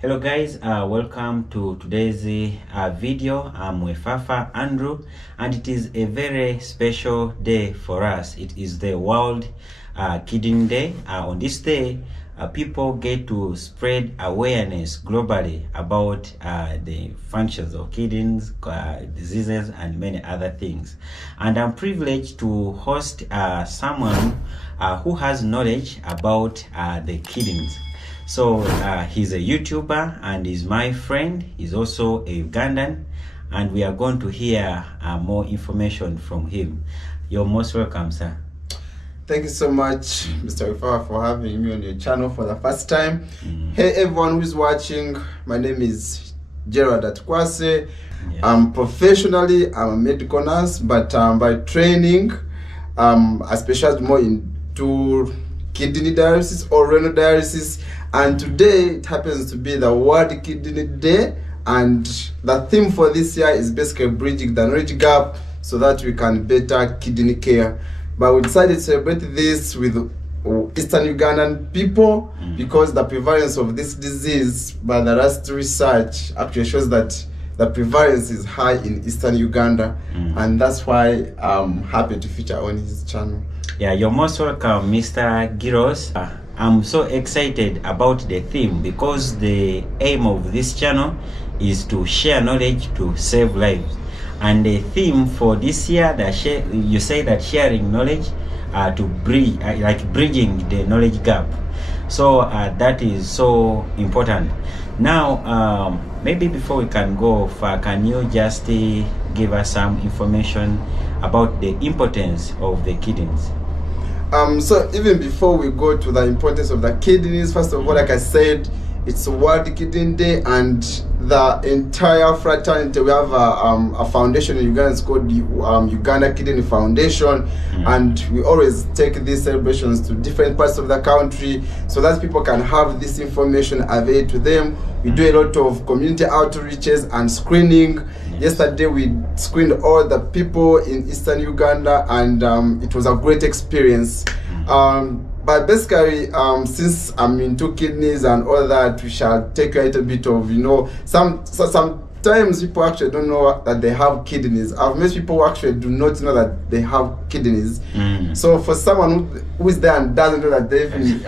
Hello guys, welcome to today's video. I'm Wefafa Andrew, and it is a very special day for us. It is the World Kidney Day. On this day, people get to spread awareness globally about the functions of kidneys, diseases, and many other things. And I'm privileged to host someone who has knowledge about the kidneys. So he's a YouTuber and he's my friend. He's also a Ugandan, and we are going to hear more information from him. You're most welcome, sir. Thank you so much, Mr. Wefafa, for having me on your channel for the first time. Hey everyone who's watching, my name is Gerald Atkwase. Professionally, I'm a medical nurse, but by training, I specialize more into kidney dialysis or renal dialysis. And today it happens to be the World Kidney Day, and the theme for this year is basically bridging the knowledge gap so that we can better kidney care. But we decided to celebrate this with Eastern Ugandan people because the prevalence of this disease, by the last research, actually shows that the prevalence is high in Eastern Uganda, and that's why I'm happy to feature on his channel. Yeah, you're most welcome, Mr. Giros. I'm so excited about the theme because the aim of this channel is to share knowledge to save lives. And the theme for this year, you say that sharing knowledge to bridge, like bridging the knowledge gap. So that is so important. Now, maybe before we can go far, can you just give us some information about the importance of the kidneys? So even before we go to the importance of the kidneys, first of all, like I said, it's World Kidney Day, and the entire fraternity, we have a foundation in Uganda. It's called the Uganda Kidney Foundation, and we always take these celebrations to different parts of the country so that people can have this information available to them. We do a lot of community outreaches and screening. Yesterday we screened all the people in Eastern Uganda, and it was a great experience. But basically, since I'm into kidneys and all that, we shall take a little bit of, sometimes people actually don't know that they have kidneys. I've met people who actually do not know that they have kidneys. So for someone who is there and doesn't know that they even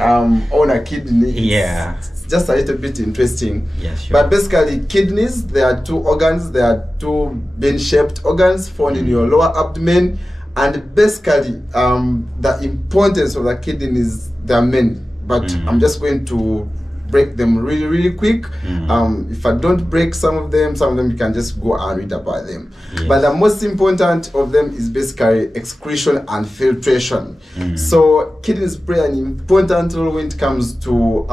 own a kidney, it's just a little bit interesting. Yeah, sure. But basically, kidneys, there are two organs. There are two bean-shaped organs found in your lower abdomen. And basically, the importance of the kidneys, there are many, but I'm just going to break them really quick. If I don't break some of them you can just go and read about them. But the most important of them is basically excretion and filtration. So kidneys play an important role when it comes to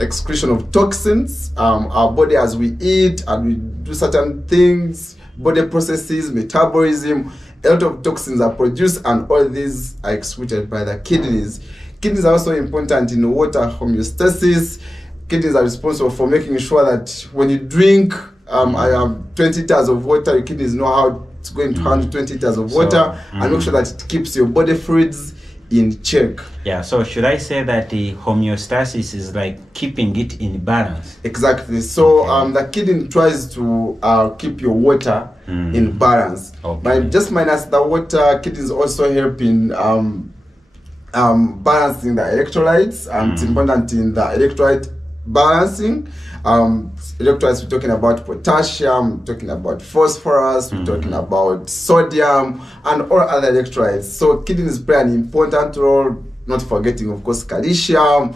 excretion of toxins. Our body, as we eat and we do certain things, body processes, metabolism, a lot of toxins are produced, and all these are excreted by the kidneys. Kidneys are also important in water homeostasis. Kidneys are responsible for making sure that when you drink, I have 20 liters of water, your kidneys know how it's going to handle 20 liters of water, and make sure that it keeps your body fluids in check. Yeah, so should I say that the homeostasis is like keeping it in balance? Exactly. So the kidney tries to keep your water in balance. But just minus the water, kidneys also help in balancing the electrolytes. It's important in the electrolyte balancing. Electrolytes, we're talking about potassium, we're talking about phosphorus, we're talking about sodium, and all other electrolytes. So kidneys play an important role, not forgetting, of course, calcium.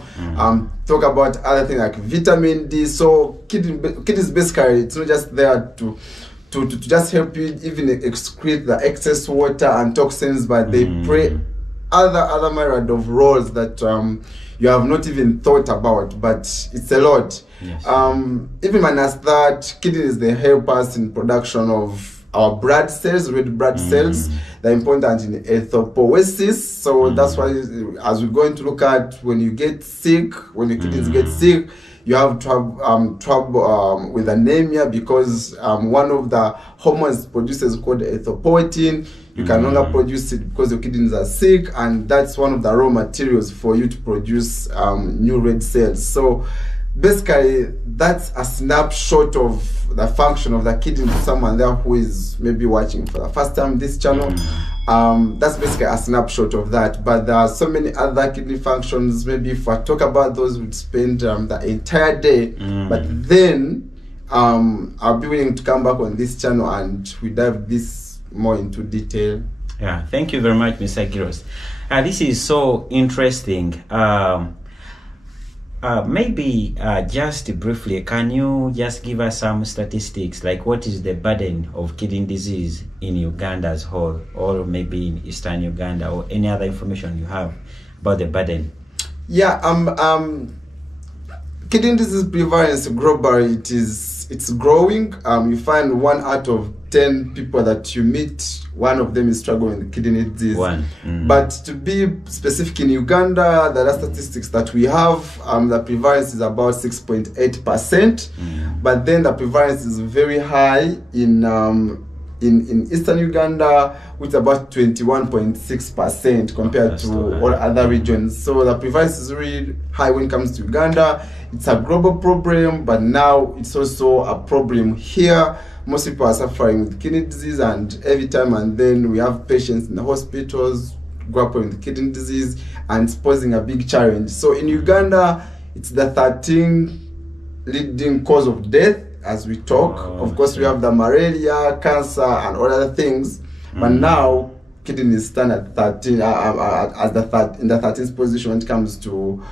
Talk about other things like vitamin D. So kidneys basically, it's not just there to just help you even excrete the excess water and toxins, but they play other myriad of roles that you have not even thought about, but it's a lot. Even minus that, kidneys, they help us in production of our blood cells, red blood cells. They're important in erythropoiesis. So that's why, as we're going to look at, when you get sick, when your kidneys get sick, you have trouble with anemia, because one of the hormones produces called erythropoietin. You can no longer produce it because your kidneys are sick, and that's one of the raw materials for you to produce new red cells. So basically that's a snapshot of the function of the kidney to someone there who is maybe watching for the first time this channel. That's basically a snapshot of that, but there are so many other kidney functions. Maybe if I talk about those, we'd spend the entire day, but then I'll be willing to come back on this channel and we dive this more into detail. Yeah, thank you very much, Mr. Giros. This is so interesting. Maybe just briefly, can you just give us some statistics, like what is the burden of kidney disease in Uganda as a whole, or maybe in Eastern Uganda, or any other information you have about the burden? Yeah, kidney disease prevalence globally, it's growing. You find 1 out of 10 people that you meet, one of them is struggling with kidney disease. But to be specific, in Uganda, the last statistics that we have, the prevalence is about 6.8%. But then the prevalence is very high in Eastern Uganda, which is about 21.6% compared to all other regions. So the prevalence is really high when it comes to Uganda. It's a global problem, but now it's also a problem here. Most people are suffering with kidney disease, and every time and then we have patients in the hospitals grappling with kidney disease, and it's posing a big challenge. So in Uganda, it's the 13th leading cause of death as we talk. Of course, we have the malaria, cancer, and all other things, but now kidney stand at 13 as in the 13th position when it comes to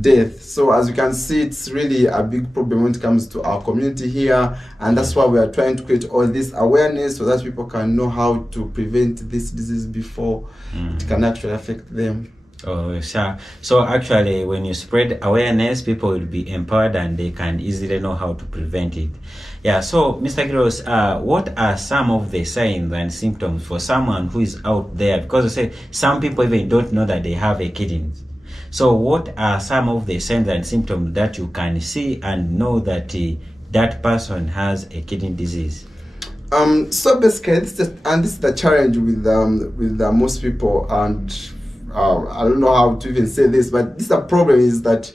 death. So as you can see, it's really a big problem when it comes to our community here, and that's why we are trying to create all this awareness so that people can know how to prevent this disease before it can actually affect them. Oh, sure. So actually, when you spread awareness, people will be empowered and they can easily know how to prevent it. Yeah, so Mr. Giros, what are some of the signs and symptoms for someone who is out there? Because I say some people even don't know that they have a kidney. So what are some of the signs and symptoms that you can see and know that that person has a kidney disease? So basically, this is the challenge with most people, and I don't know how to even say this, but this the problem is that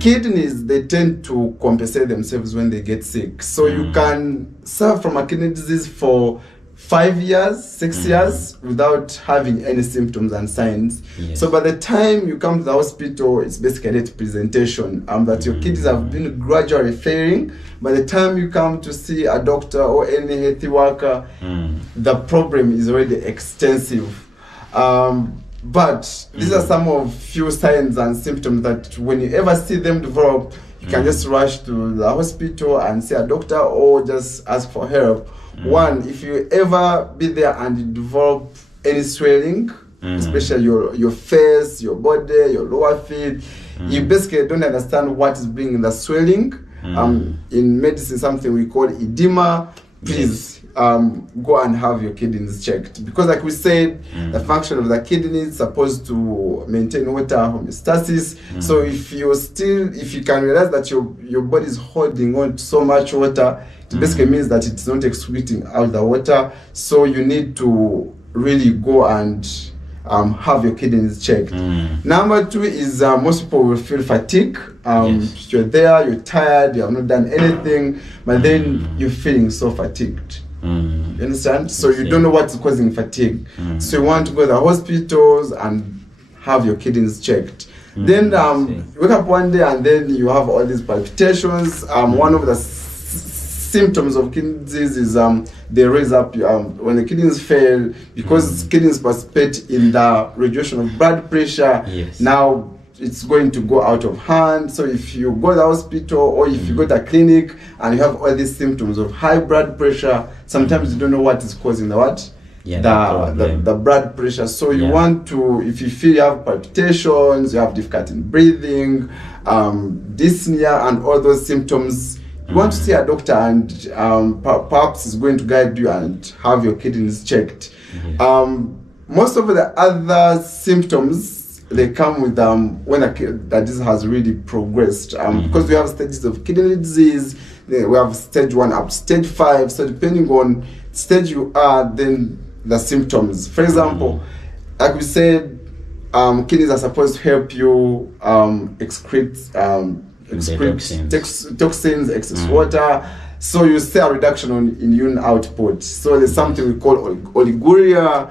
kidneys, they tend to compensate themselves when they get sick. So you can suffer from a kidney disease for 5 years, 6 years without having any symptoms and signs. So by the time you come to the hospital, it's basically a presentation that your kidneys have been gradually failing. By the time you come to see a doctor or any health worker, the problem is already extensive. But these are some of few signs and symptoms that when you ever see them develop, you can just rush to the hospital and see a doctor or just ask for help. One, if you ever be there and you develop any swelling, especially your face, your body, your lower feet, you basically don't understand what is bringing the swelling. In medicine, something we call edema. Please go and have your kidneys checked, because like we said, the function of the kidney is supposed to maintain water homeostasis. So if you can realize that your body is holding on to so much water, it basically means that it's not excreting out the water. So you need to really go and have your kidneys checked. Number 2 is most people will feel fatigue. You're there, you're tired, you have not done anything, but then you're feeling so fatigued. You understand? So you don't know what's causing fatigue. So you want to go to the hospitals and have your kidneys checked. Then you wake up one day and then you have all these palpitations. One of the symptoms of kidney disease is they raise up when the kidneys fail, because kidneys participate in the regulation of blood pressure. Now it's going to go out of hand. So if you go to the hospital or if you go to a clinic and you have all these symptoms of high blood pressure, sometimes you don't know what is causing the what? The blood pressure. So you want to, if you feel you have palpitations, you have difficulty in breathing, dyspnea and all those symptoms, you want to see a doctor, and perhaps is going to guide you and have your kidneys checked. Most of the other symptoms, they come with when the disease has really progressed. Because we have stages of kidney disease, we have stage 1 up to stage 5. So depending on stage you are, then the symptoms. For example, like we said, kidneys are supposed to help you excrete toxins, excess water. So you see a reduction in urine output. So there's something we call oliguria.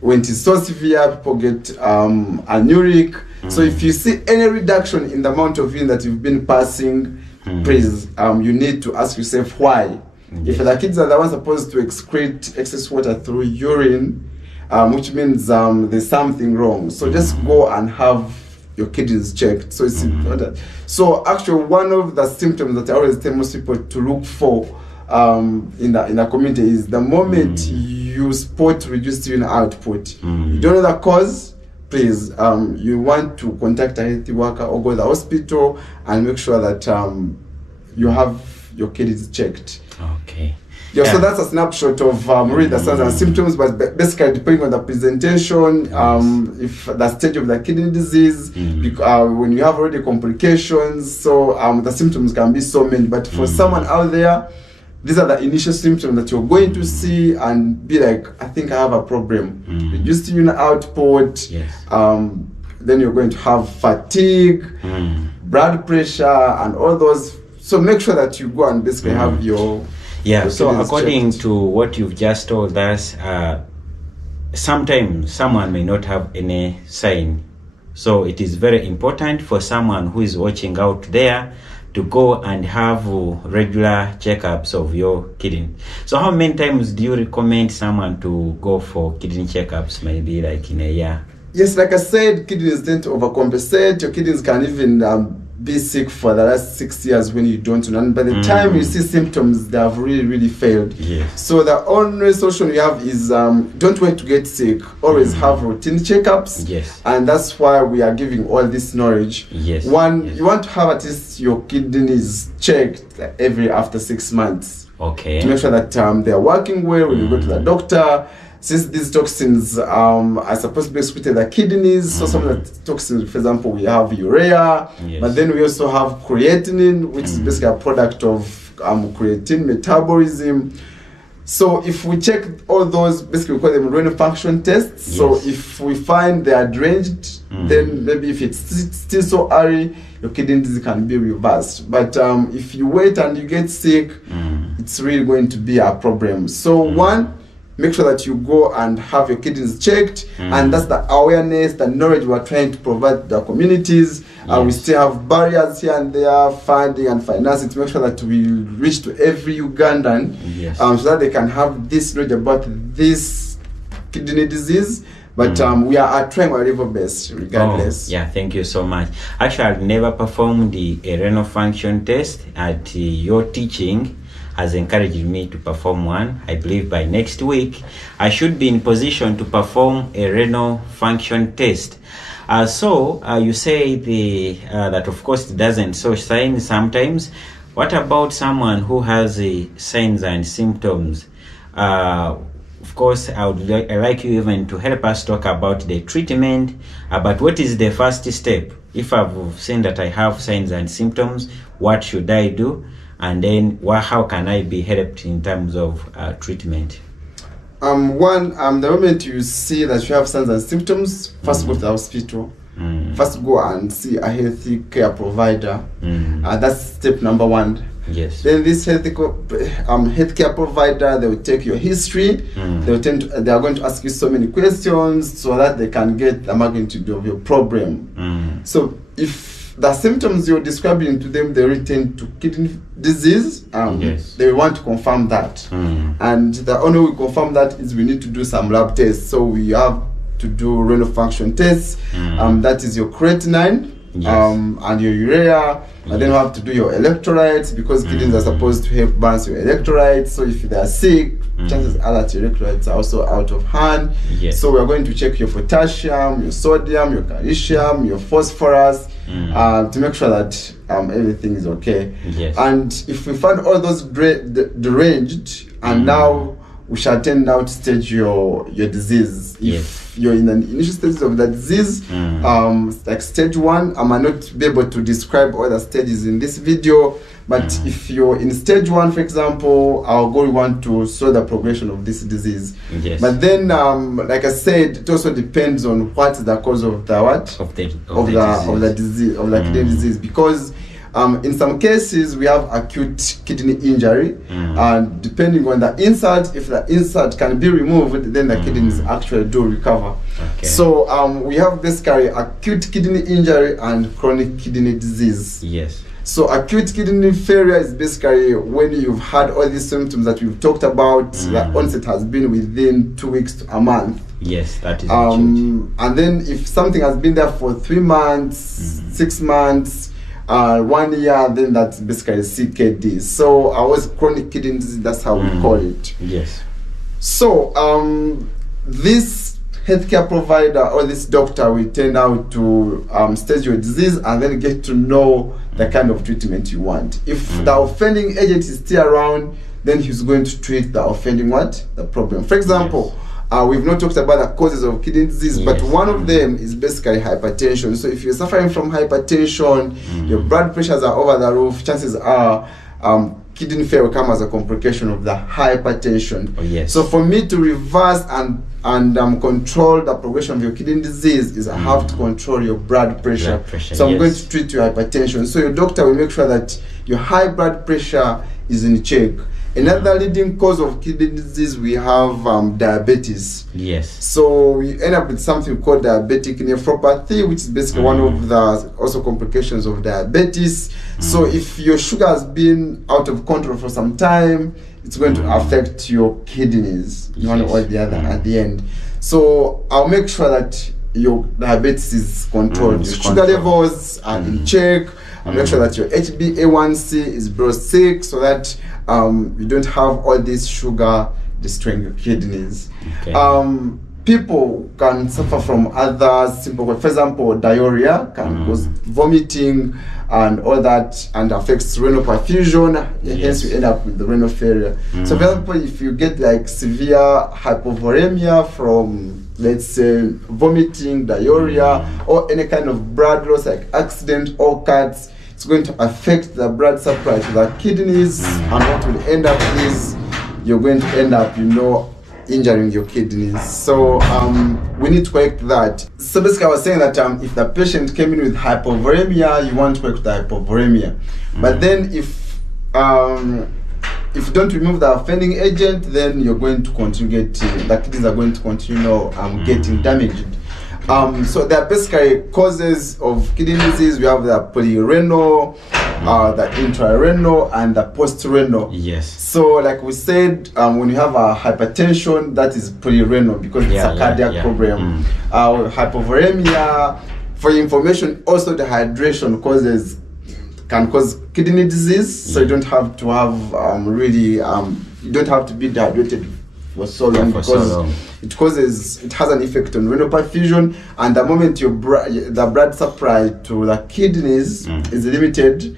When it is so severe, people get anuric. So if you see any reduction in the amount of urine that you've been passing, please, you need to ask yourself why. If the kids are the ones supposed to excrete excess water through urine, which means there's something wrong. So just go and have your kidneys checked. So it's important. So actually, one of the symptoms that I always tell most people to look for in the community is the moment you spot reduced urine output. You don't know the cause. Please, you want to contact a health worker or go to the hospital and make sure that you have your kidneys checked. Okay. Yeah, so that's a snapshot of really the signs and symptoms, but basically depending on the presentation, if the stage of the kidney disease, when you have already complications, so the symptoms can be so many. But for someone out there, these are the initial symptoms that you're going to see and be like, I think I have a problem. Reduced urine output, then you're going to have fatigue, blood pressure, and all those. So make sure that you go and basically have your so according to what you've just told us, sometimes someone may not have any sign. So it is very important for someone who is watching out there to go and have regular checkups of your kidney. So how many times do you recommend someone to go for kidney checkups, maybe like in a year? Yes, like I said, kidneys tend to overcompensate. Your kidneys can even be sick for the last 6 years when you don't know. And by the time you see symptoms, they have really failed. So the only solution we have is don't wait to get sick. Always have routine checkups. And that's why we are giving all this knowledge. One, you want to have at least your kidneys checked after 6 months. To make sure that they are working well when you go to the doctor. Since these toxins are supposed to be excreted the kidneys, so some of the toxins, for example, we have urea, but then we also have creatinine, which is basically a product of creatine metabolism. So if we check all those, basically we call them renal function tests. So if we find they are deranged, then maybe if it's still so early, your kidney disease can be reversed. But if you wait and you get sick, it's really going to be a problem. So one, make sure that you go and have your kidneys checked, and that's the awareness, the knowledge we're trying to provide the communities. We still have barriers here and there, funding and financing, to make sure that we reach to every Ugandan, so that they can have this knowledge about this kidney disease. But we are trying our level best regardless. Thank you so much. Actually, I've never performed the renal function test. At your teaching has encouraged me to perform one. I believe by next week I should be in position to perform a renal function test. So you say that of course it doesn't show signs sometimes. What about someone who has signs and symptoms? Of course, I would like you even to help us talk about the treatment, but what is the first step? If I've seen that I have signs and symptoms, what should I do? And then how can I be helped in terms of treatment? The moment you see that you have signs and symptoms, first go to the hospital. First go and see a healthy care provider. That's step number one. Then this healthcare provider, they will take your history. They are going to ask you so many questions so that they can get the magnitude of your problem. So if the symptoms you're describing to them, they return to kidney disease, they want to confirm that. And the only way we confirm that is we need to do some lab tests. So we have to do renal function tests. That is your creatinine and your urea. And then we have to do your electrolytes, because kidneys are supposed to help balance your electrolytes. So if they are sick, chances are that your electrolytes are also out of hand. So we are going to check your potassium, your sodium, your calcium, your phosphorus, to make sure that everything is okay. And if we find all those deranged, and now we shall tend now to stage your disease. If you're in the initial stages of the disease, like stage 1, I might not be able to describe all the stages in this video, but if you're in stage 1, for example, our goal, we want to slow the progression of this disease. But then, like I said, it also depends on what is the cause of the kidney disease, because In some cases, we have acute kidney injury, and depending on the insult, if the insult can be removed, then the kidneys actually do recover. Okay. So we have basically acute kidney injury and chronic kidney disease. Yes. So acute kidney failure is basically when you've had all these symptoms that we've talked about. The onset has been within 2 weeks to a month. Yes, that is and then if something has been there for 3 months, 6 months, 1 year, then that's basically CKD. So ours chronic kidney disease, that's how we call it. Yes. So this healthcare provider or this doctor will turn out to stage your disease and then get to know the kind of treatment you want. If the offending agent is still around, then he's going to treat the offending the problem. For example, we've not talked about the causes of kidney disease, but one of them is basically hypertension. So if you're suffering from hypertension, your blood pressures are over the roof, chances are kidney failure will come as a complication of the hypertension. Oh, yes. So for me to reverse and control the progression of your kidney disease is I have to control your blood pressure. So I'm going to treat your hypertension. So your doctor will make sure that your high blood pressure is in check. Another leading cause of kidney disease, we have diabetes. Yes. So we end up with something called diabetic nephropathy, which is basically one of the also complications of diabetes. So if your sugar has been out of control for some time, it's going to affect your kidneys, one or the other at the end. So I'll make sure that your diabetes is controlled. Your sugar levels are in check. I'll make sure that your HbA1c is below 6 so that you don't have all this sugar destroying your kidneys. Okay. People can suffer from other simple, for example, diarrhea can cause vomiting and all that, and affects renal perfusion. Hence you end up with the renal failure. So for example, if you get like severe hypovolemia from, let's say, vomiting, diarrhea, or any kind of blood loss like accident or cuts, it's going to affect the blood supply to the kidneys, and what will end up is you're going to end up, injuring your kidneys. So we need to correct that. So basically I was saying that if the patient came in with hypovolemia, you want to correct the hypovolemia. But then if you don't remove the offending agent, then you're going to continue getting, the kidneys are going to continue getting damaged. So there are basically causes of kidney disease. We have the polyrenal, the intrarenal, and the postrenal. Yes. So like we said, when you have a hypertension, that is polyrenal because it's a cardiac problem. Hypovolemia, for your information, also dehydration can cause kidney disease. So you don't have to have you don't have to be dehydrated for so long because it has an effect on renal perfusion, and the moment the blood supply to the kidneys is limited,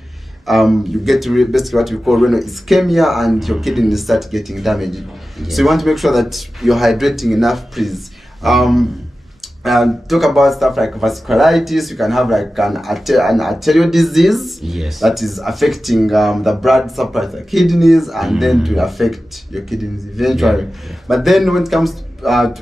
you get to basically what we call renal ischemia, and your kidneys start getting damaged. So you want to make sure that you're hydrating enough, please. And talk about stuff like vasculitis. You can have like an arterial disease that is affecting the blood supply to the kidneys, and then to affect your kidneys eventually. But then when it comes to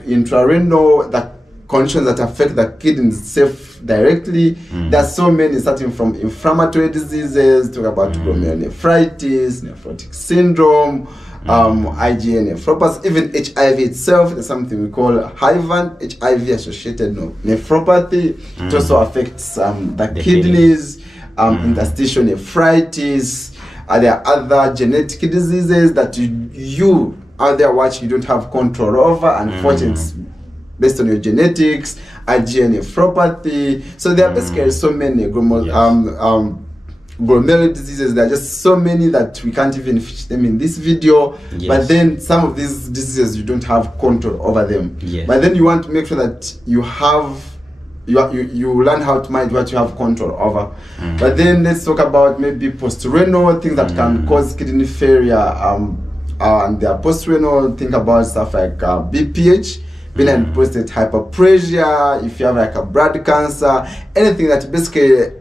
intrarenal, the conditions that affect the kidneys itself directly, there's so many, starting from inflammatory diseases, talk about glomerulonephritis, nephrotic syndrome, IgA nephropathy, even HIV itself. There's something we call HIV associated nephropathy. It also affects the kidneys, interstitial nephritis. There are other genetic diseases that you out there watching you don't have control over, unfortunately, based on your genetics. IgA nephropathy. So there are basically so many glomerular diseases. There are just so many that we can't even fit them in this video. But then some of these diseases you don't have control over them. But then you want to make sure that you learn how to manage what you have control over. But then let's talk about maybe postrenal things that can cause kidney failure. And the postrenal, think about stuff like BPH, benign prostate hyperplasia. If you have like a blood cancer, anything that basically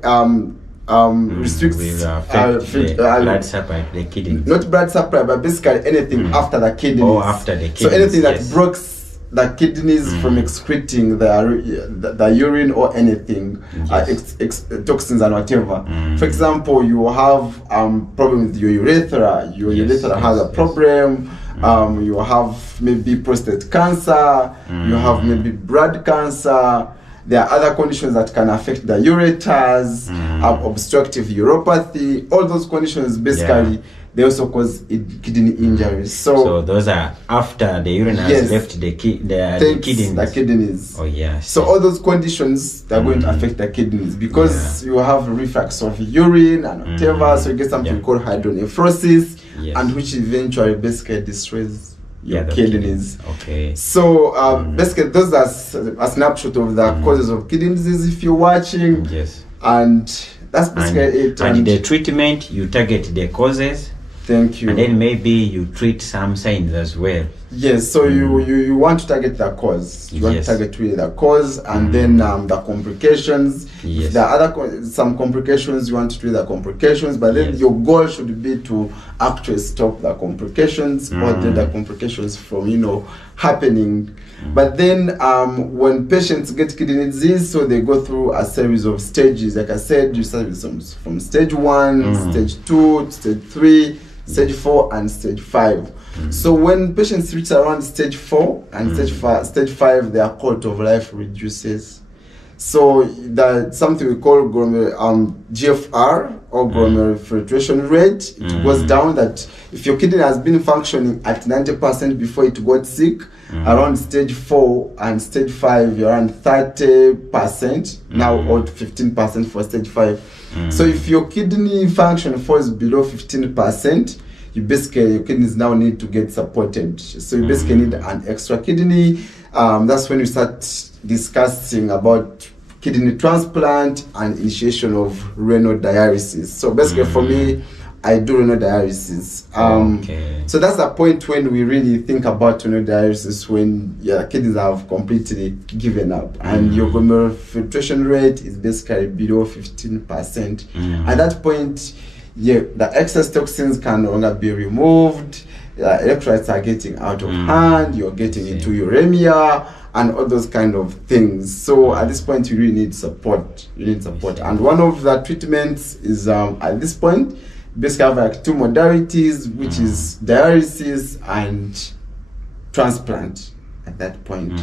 restricts blood supply to the kidney. Not blood supply, but basically anything after the kidneys. After the kidneys. So anything that blocks the kidneys from excreting the urine or anything, toxins and whatever. For example, you have problem with your urethra. Your urethra has a problem. You have maybe prostate cancer. You have maybe blood cancer. There are other conditions that can affect the ureters, obstructive uropathy. All those conditions basically they also cause kidney injuries. So those are after the urine has left the kidneys. The kidneys. Oh yes. So all those conditions they're going to affect the kidneys because you have reflux of urine and whatever. So you get something called hydronephrosis, and which eventually basically destroys your kidneys. Okay. So basically those are a snapshot of the causes of kidney disease if you're watching. Yes. And that's basically it. And the treatment, you target the causes. Thank you. And then maybe you treat some signs as well. Yes, so you want to target the cause. You want to target really the cause, and then the complications. Yes. There are some complications, you want to treat the complications, but then your goal should be to actually stop the complications or the complications from happening. But then when patients get kidney disease, so they go through a series of stages. Like I said, you start with from stage 1, stage 2, stage 3, stage 4, and stage 5. So when patients reach around stage 4 and stage 5, their quality of life reduces. So that's something we call GFR or glomerular filtration rate. It goes down. That if your kidney has been functioning at 90% before it got sick, around stage 4 and stage 5, you're around 30% now, or 15% for stage 5. So if your kidney function falls below 15%, your kidneys now need to get supported. So you basically need an extra kidney. That's when you start discussing about kidney transplant and initiation of renal dialysis. So basically for me, I do renal dialysis. So that's the point when we really think about renal dialysis, when your kidneys have completely given up and your glomerular filtration rate is basically below 15%. At that point, the excess toxins can no longer be removed. Electrolytes are getting out of hand. You're getting into uremia and all those kind of things. So at this point, you really need support. And one of the treatments is at this point, basically have like 2 modalities, which is dialysis and transplant. At that point,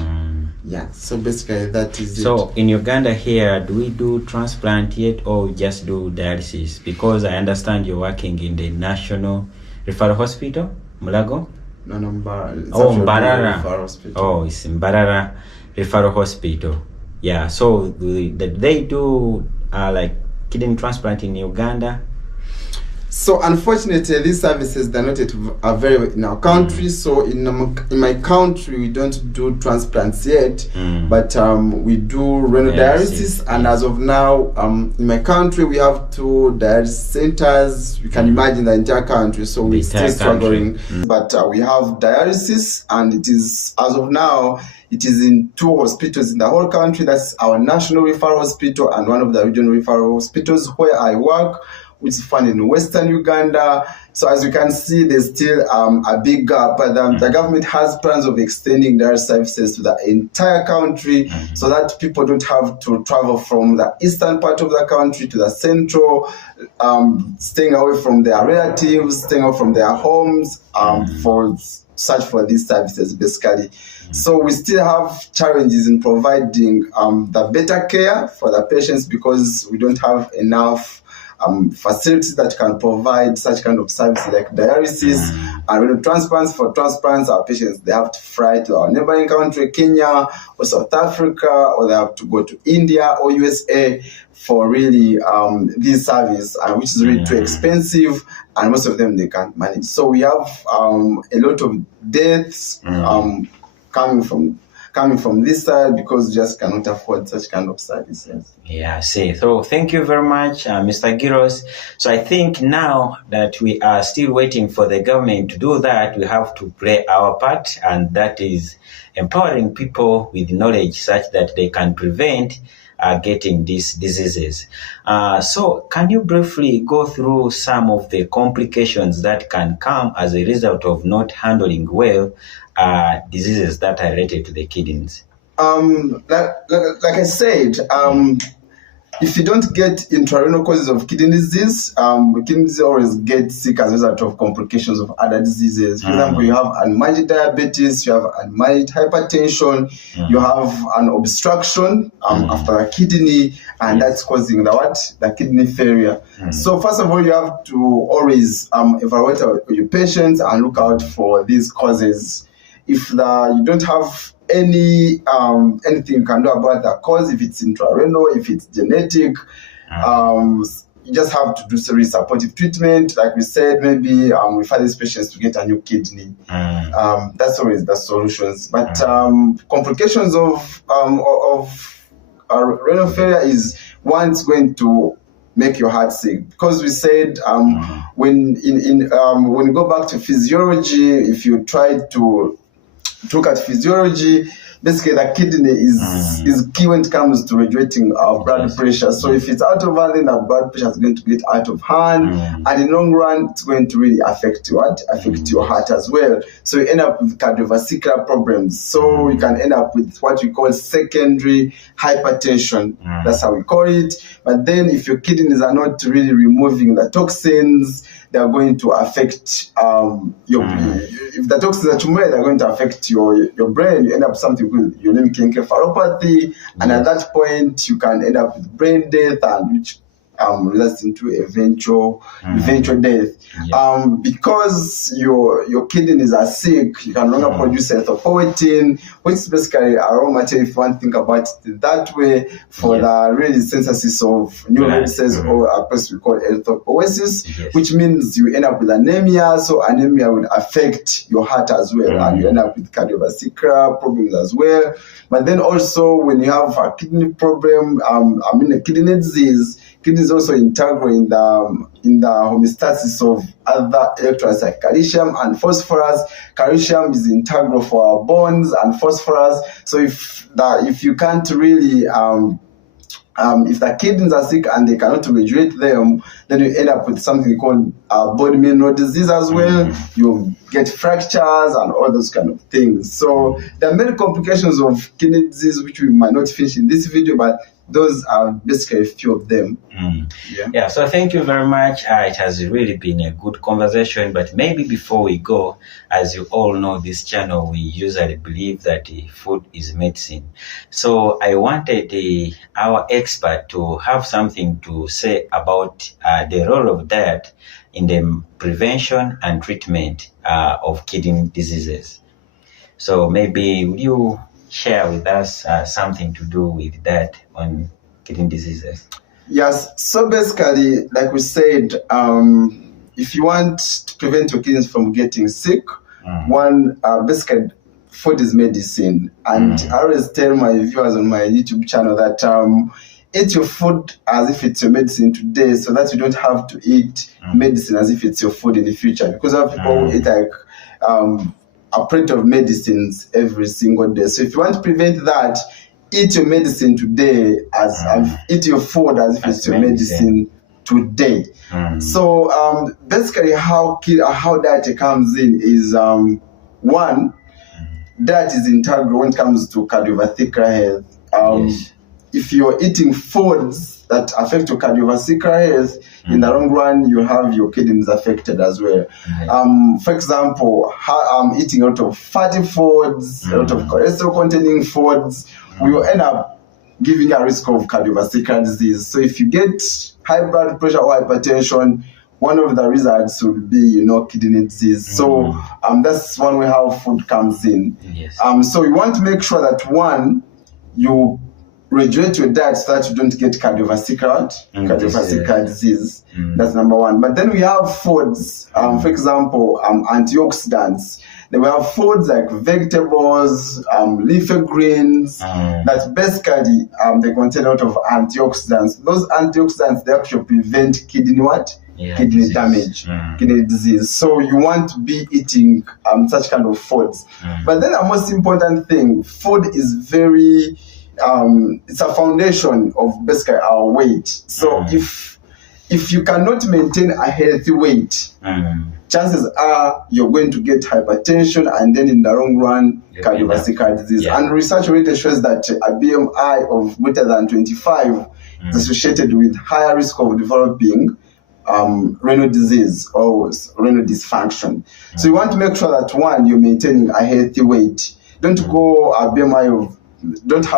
so basically that is it. So in Uganda here, do we do transplant yet, or just do dialysis? Because I understand you're working in the National Referral Hospital, Mulago. No, Mbarara. Mbarara. Oh, it's Mbarara Referral Hospital. Yeah. So they do like kidney transplant in Uganda. So unfortunately, these services, they're not available in our country. So in my country, we don't do transplants yet, but we do renal dialysis. And as of now, in my country, we have 2 dialysis centers. You can imagine the entire country. So we're still struggling. But we have dialysis, and it is, as of now, it is in 2 hospitals in the whole country. That's our National Referral Hospital and one of the regional referral hospitals where I work, which is found in Western Uganda. So as you can see, there's still a big gap. But the government has plans of extending their services to the entire country so that people don't have to travel from the eastern part of the country to the central, staying away from their relatives, staying away from their homes for search for these services, basically. So we still have challenges in providing the better care for the patients because we don't have enough facilities that can provide such kind of services like dialysis and renal transplants. For transplants, our patients, they have to fly to our neighboring country, Kenya or South Africa, or they have to go to India or USA for really this service, which is really too expensive, and most of them they can't manage. So we have a lot of deaths coming from this side because we just cannot afford such kind of services. Yeah, I see. So thank you very much, Mr. Giros. So I think now that we are still waiting for the government to do that, we have to play our part, and that is empowering people with knowledge such that they can prevent getting these diseases. So can you briefly go through some of the complications that can come as a result of not handling well diseases that are related to the kidneys? Like I said, if you don't get intrarenal causes of kidney disease, kidney disease always get sick as a result of complications of other diseases. For example, you have unmanaged diabetes, you have unmanaged hypertension, you have an obstruction after a kidney, and that's causing the kidney failure. So first of all, you have to always evaluate your patients and look out for these causes. If you don't have anything you can do about the cause, if it's intrarenal, if it's genetic, you just have to do serious supportive treatment. Like we said, maybe refer these patients to get a new kidney. That's always the solutions. But complications of renal failure is one's going to make your heart sick, because we said when you go back to physiology, if you try to look at physiology, basically the kidney is key when it comes to regulating our blood pressure. So if it's out of hand, then our blood pressure is going to get out of hand, and in the long run, it's going to really affect your heart as well. So you end up with cardiovascular problems. So you can end up with what we call secondary hypertension. That's how we call it. But then if your kidneys are not really removing the toxins, they are going to affect if the toxins are too many, they're going to affect your brain. You end up with something called uremic encephalopathy, and at that point you can end up with brain death, and which results into eventual death. Because your kidneys are sick, you can no longer produce erythropoietin, which is basically a raw material, if you want to think about it that way, for the really synthesis of new red cells, or a process we call erythropoiesis, which means you end up with anemia. So anemia will affect your heart as well, and you end up with cardiovascular problems as well. But then also when you have a kidney problem, a kidney disease, kidney is also integral in the homeostasis of other electrolytes like calcium and phosphorus. Calcium is integral for our bones and phosphorus. So if you can't really if the kidneys are sick and they cannot regulate them, then you end up with something called bone mineral disease as well. You get fractures and all those kind of things. So there are many complications of kidney disease which we might not finish in this video, but those are basically a few of them. Yeah, so thank you very much. It has really been a good conversation, but maybe before we go, as you all know, this channel, we usually believe that food is medicine. So I wanted our expert to have something to say about the role of diet in the prevention and treatment of kidney diseases. So maybe would you share with us something to do with that on kidney diseases? Yes, so basically, like we said, if you want to prevent your kidneys from getting sick, basically food is medicine. And I always tell my viewers on my YouTube channel that eat your food as if it's your medicine today, so that you don't have to eat medicine as if it's your food in the future. Because of people who eat like a plate of medicines every single day. So if you want to prevent that, eat your medicine today eat your food as if it's your medicine today. So basically how diet comes in is one, diet is integral when it comes to cardiovascular health. If you're eating foods that affect your cardiovascular health, in the long run, you have your kidneys affected as well. For example, eating a lot of fatty foods, a lot of cholesterol-containing foods, we will end up giving you a risk of cardiovascular disease. So if you get high blood pressure or hypertension, one of the results will be, kidney disease. So that's one way how food comes in. So you want to make sure that one, you regulate your diet so that you don't get cardiovascular disease. That's number one. But then we have foods, for example, antioxidants. Then we have foods like vegetables, leafy greens, that basically they contain a lot of antioxidants. Those antioxidants, they actually prevent kidney damage, kidney disease. So you want to be eating such kind of foods. But then the most important thing, food is very it's a foundation of basically our weight. So if you cannot maintain a healthy weight, chances are you're going to get hypertension, and then in the long run, cardiovascular disease. And research already shows that a BMI of greater than 25 is associated with higher risk of developing renal disease or renal dysfunction. So you want to make sure that, one, you're maintaining a healthy weight. Don't have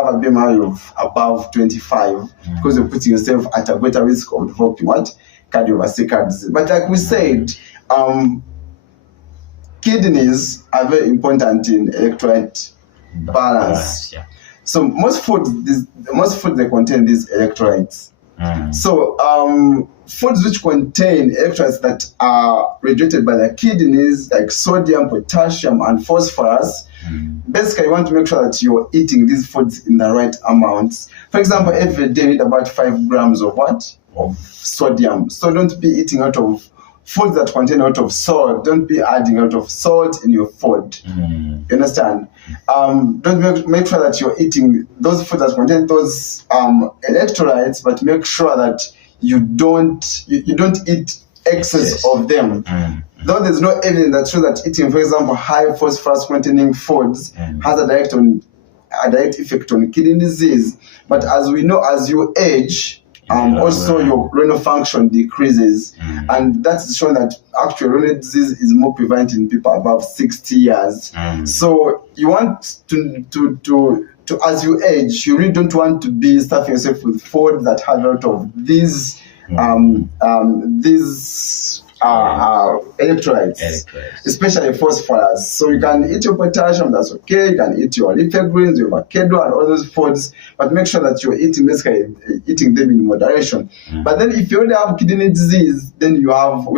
a BMI of above 25 because you're putting yourself at a greater risk of developing what? Cardiovascular disease. But like we said, kidneys are very important in electrolyte balance. So most foods they contain these electrolytes. So foods which contain electrolytes that are regulated by the kidneys, like sodium, potassium, and phosphorus, basically you want to make sure that you're eating these foods in the right amounts. For example, every day you eat about 5 grams of what? Of sodium. So don't be eating out of foods that contain a lot of salt. Don't be adding a lot of salt in your food. You understand? Don't make sure that you're eating those foods that contain those electrolytes, but make sure that you don't eat excess of them. Though there's no evidence that shows that eating, for example, high phosphorus containing foods has a direct effect on kidney disease. But as we know, as you age, also your renal function decreases, and that's shown that actually renal disease is more prevalent in people above 60 years. So you want to as you age, you really don't want to be stuffing yourself with food that have a lot of these electrolytes, especially phosphorus. So you can eat your potassium, that's okay. You can eat your leafy greens, your avocado, and all those foods, but make sure that you're eating them in moderation. But then if you already have kidney disease, then we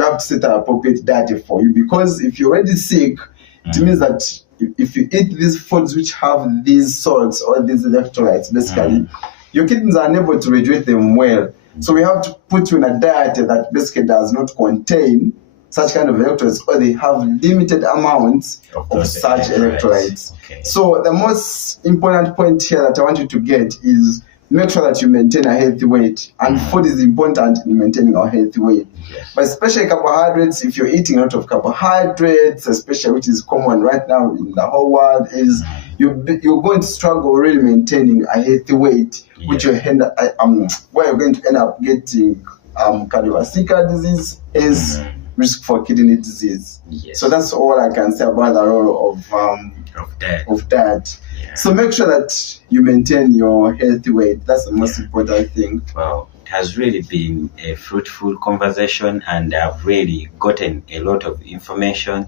have to set an appropriate diet for you, because if you're already sick, it means that if you eat these foods which have these salts or these electrolytes, basically your kidneys are unable to regulate them well. So we have to put you in a diet that basically does not contain such kind of electrolytes, or they have limited amounts of such electrolytes. So the most important point here that I want you to get is make sure that you maintain a healthy weight, and food is important in maintaining a healthy weight. But especially carbohydrates, if you're eating a lot of carbohydrates, especially which is common right now in the whole world, is you're going to struggle really maintaining a healthy weight, which where you're going to end up getting cardiovascular disease is risk for kidney disease. So that's all I can say about the role of diet. So make sure that you maintain your healthy weight. That's the most important thing. Well, it has really been a fruitful conversation, and I've really gotten a lot of information.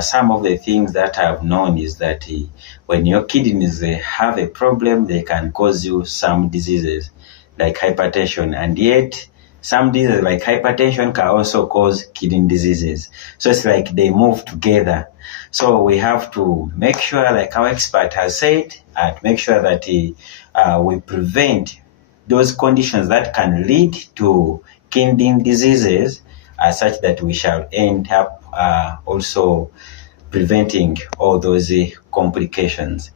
Some of the things that I've known is that when your kidneys have a problem, they can cause you some diseases like hypertension, and yet some diseases like hypertension can also cause kidney diseases. So it's like they move together. So we have to make sure, like our expert has said, and make sure that we prevent those conditions that can lead to kidney diseases, such that we shall end up also preventing all those complications.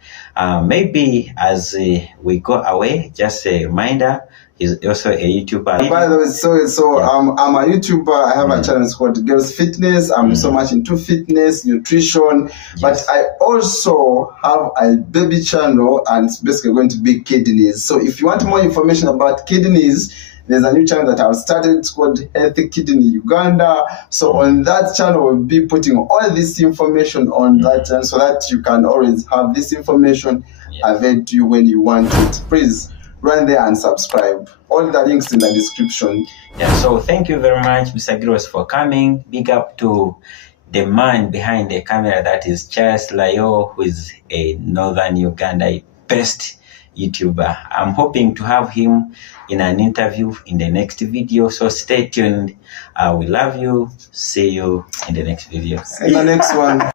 Maybe as we go away, just a reminder, he's also a YouTuber. By the way, I'm a YouTuber. I have a channel called Girls Fitness. I'm so much into fitness, nutrition, but I also have a baby channel, and it's basically going to be kidneys. So if you want more information about kidneys, there's a new channel that I've started. It's called Healthy Kidney Uganda. So on that channel, we'll be putting all this information on that channel, so that you can always have this information available to you when you want it. Please run there and subscribe. All the links in the description. So thank you very much, Mr. Giros, for coming. Big up to the man behind the camera, that is Charles Layo, who is a Northern Uganda best YouTuber. I'm hoping to have him in an interview in the next video, so stay tuned. We love you. See you in the next video. In the next one.